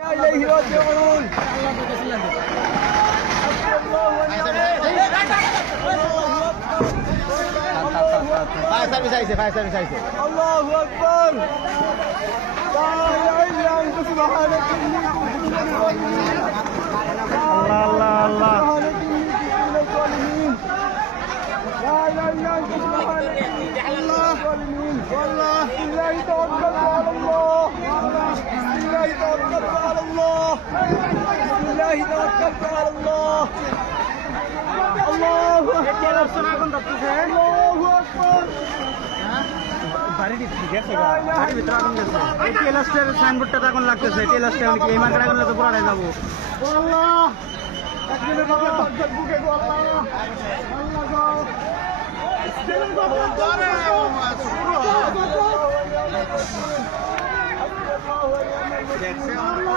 إليه راجعون fire service আইছে الله أكبر لا إله إلا أنت سبحانك إني كنت من الظالمين سبحانك إني كنت من الظالمين لا إله إلا أنت سبحانك إني كنت من الظالمين والله بالله توكلت على الله بالله توكلت على الله بالله توكلت على الله الله أكبر الله أكبر বাড়িটি ঠিক আছে বাড়ির ভিতরে আগুন গেছে এই টেলাস্টের সাইনবোর্ডটা আগুন লাগতেছে টেলাস্টে আমি কি এই মার্কেট আগুন লাগতে পুরাই যাবো আল্লাহ একদিনের বাবা তাজ্জাল বুকে গো আল্লাহ আল্লাহ গো